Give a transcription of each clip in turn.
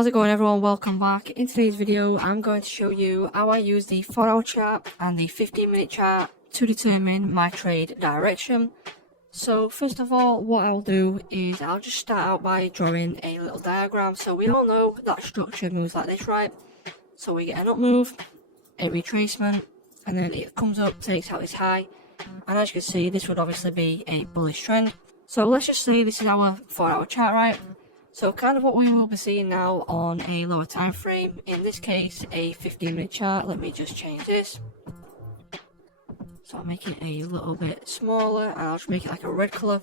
How's it going, everyone? Welcome back. In today's video I'm going to show you how I use the 4-hour chart and the 15-minute chart to determine my trade direction. So first of all, what I'll do is I'll just start out by drawing a little diagram. So we all know that structure moves like this, right? So we get an up move, a retracement, and then it comes up, takes out this high, and as you can see this would obviously be a bullish trend. So let's just say this is our 4-hour chart, right? So kind of what we will be seeing now on a lower time frame, in this case a 15-minute chart. Let me just change this. So I'll make it a little bit smaller and I'll just make it like a red colour.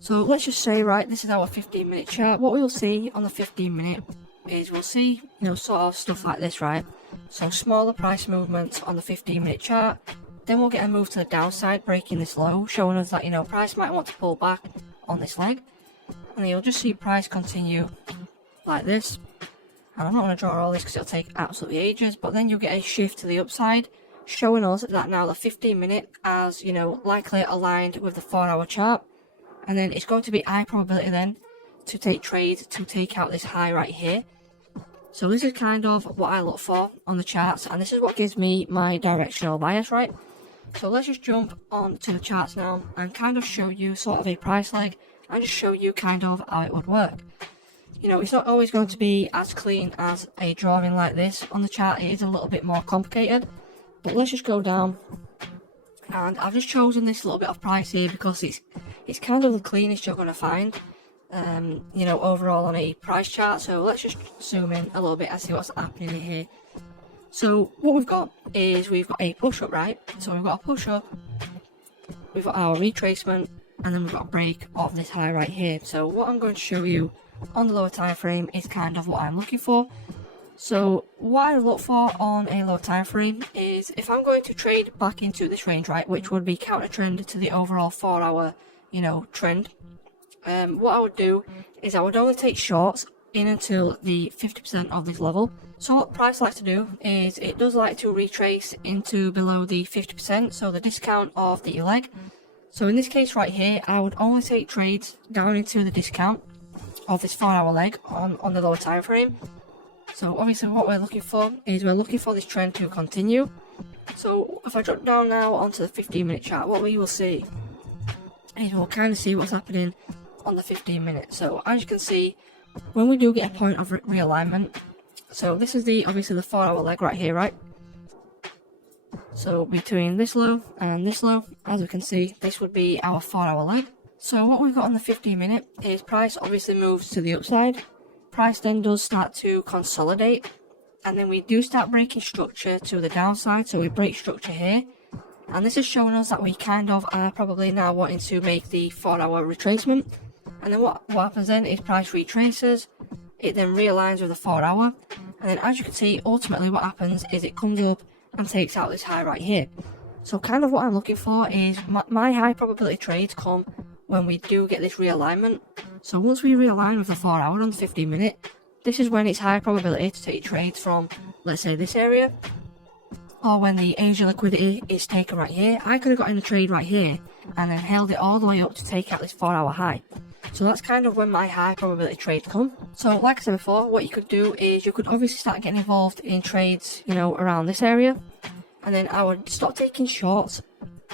So let's just say, right, this is our 15-minute chart. What we'll see on the 15-minute is we'll see, sort of stuff like this, right? So smaller price movements on the 15-minute chart. Then we'll get a move to the downside, breaking this low, showing us that, price might want to pull back on this leg. And then you'll just see price continue like this. And I'm not going to draw all this because it'll take absolutely ages, but then you'll get a shift to the upside, showing us that now the 15-minute has, likely aligned with the 4-hour chart. And then it's going to be high probability then to take trades to take out this high right here. So this is kind of what I look for on the charts, and this is what gives me my directional bias, right? So let's just jump on to the charts now and kind of show you sort of a price leg and just show you kind of how it would work. It's not always going to be as clean as a drawing like this on the chart. It is a little bit more complicated, but let's just go down. And I've just chosen this little bit of price here because it's kind of the cleanest you're going to find, overall on a price chart. So let's just zoom in a little bit and see what's happening here. So what we've got is we've got a push up, right? So we've got a push up, we've got our retracement, and then we've got a break of this high right here. So what I'm going to show you on the lower time frame is kind of what I'm looking for. So what I look for on a lower time frame is if I'm going to trade back into this range, right, which would be counter trend to the overall 4-hour, trend. What I would do is I would only take shorts in until the 50% of this level. So what price likes to do is it does like to retrace into below the 50%, so the discount of the leg. So in this case right here, I would only take trades down into the discount of this 4-hour leg on the lower time frame. So obviously what we're looking for is we're looking for this trend to continue. So if I drop down now onto the 15-minute chart, what we will see is we'll kind of see what's happening on the 15-minute. So as you can see, when we do get a point of realignment, so this is obviously the 4-hour leg right here, right? So between this low and this low, as we can see, this would be our 4-hour leg. So what we've got on the 15-minute is price obviously moves to the upside. Price then does start to consolidate, and then we do start breaking structure to the downside. So we break structure here, and this is showing us that we kind of are probably now wanting to make the 4-hour retracement. And then what happens then is price retraces, it then realigns with the 4-hour, and then as you can see, ultimately what happens is it comes up and takes out this high right here. So kind of what I'm looking for is my high probability trades come when we do get this realignment. So once we realign with the 4-hour on the 15-minute, this is when it's high probability to take trades from, let's say, this area, or when the Asia liquidity is taken right here. I could have got in a trade right here and then held it all the way up to take out this 4-hour high. So that's kind of when my high probability trades come. So like I said before, what you could do is you could obviously start getting involved in trades, around this area, and then I would stop taking shorts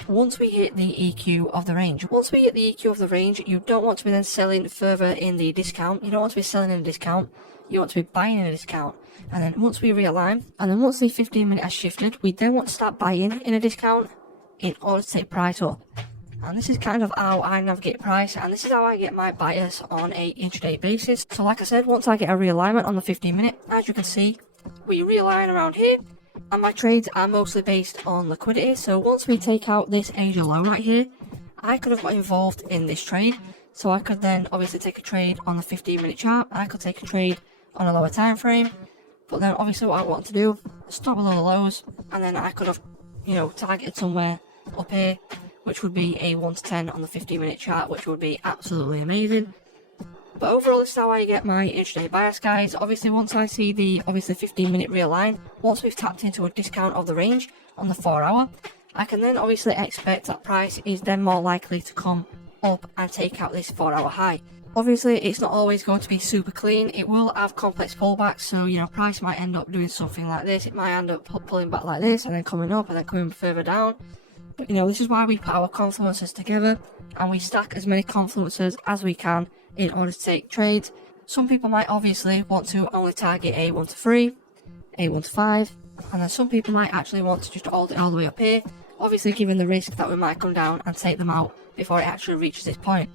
once we hit the EQ of the range. Once we hit the EQ of the range, you don't want to be then selling further in the discount. You don't want to be selling in a discount. You want to be buying in a discount. And then once we realign, and then once the 15-minute has shifted, we then want to start buying in a discount in order to take price up. And this is kind of how I navigate price, and this is how I get my bias on a intraday basis. So like I said, once I get a realignment on the 15-minute, as you can see, we realign around here, and my trades are mostly based on liquidity. So once we take out this Asia low right here, I could have got involved in this trade. So I could then obviously take a trade on the 15-minute chart, I could take a trade on a lower time frame, but then obviously what I want to do is stop below the lows, and then I could have, targeted somewhere up here, which would be a 1 to 10 on the 15-minute chart, which would be absolutely amazing. But overall, this is how I get my intraday bias, guys. Obviously, once I see the 15-minute realign, once we've tapped into a discount of the range on the 4-hour, I can then obviously expect that price is then more likely to come up and take out this 4-hour high. Obviously, it's not always going to be super clean. It will have complex pullbacks, so you know, price might end up doing something like this. It might end up pulling back like this and then coming up and then coming further down. But you know, this is why we put our confluences together and we stack as many confluences as we can in order to take trades. Some people might obviously want to only target A1 to 3, A1 to 5, and then some people might actually want to just hold it all the way up here, obviously given the risk that we might come down and take them out before it actually reaches this point.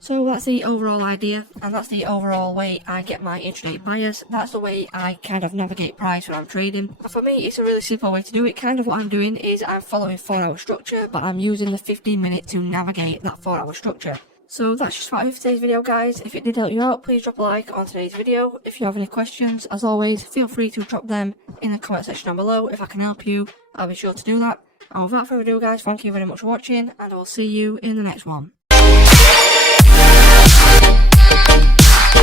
So that's the overall idea, and that's the overall way I get my intraday bias. That's the way I kind of navigate price when I'm trading. And for me, it's a really simple way to do it. Kind of what I'm doing is I'm following 4-hour structure, but I'm using the 15-minute to navigate that 4-hour structure. So that's just about it for today's video, guys. If it did help you out, please drop a like on today's video. If you have any questions, as always, feel free to drop them in the comment section down below. If I can help you, I'll be sure to do that. And without further ado, guys, thank you very much for watching, and I will see you in the next one.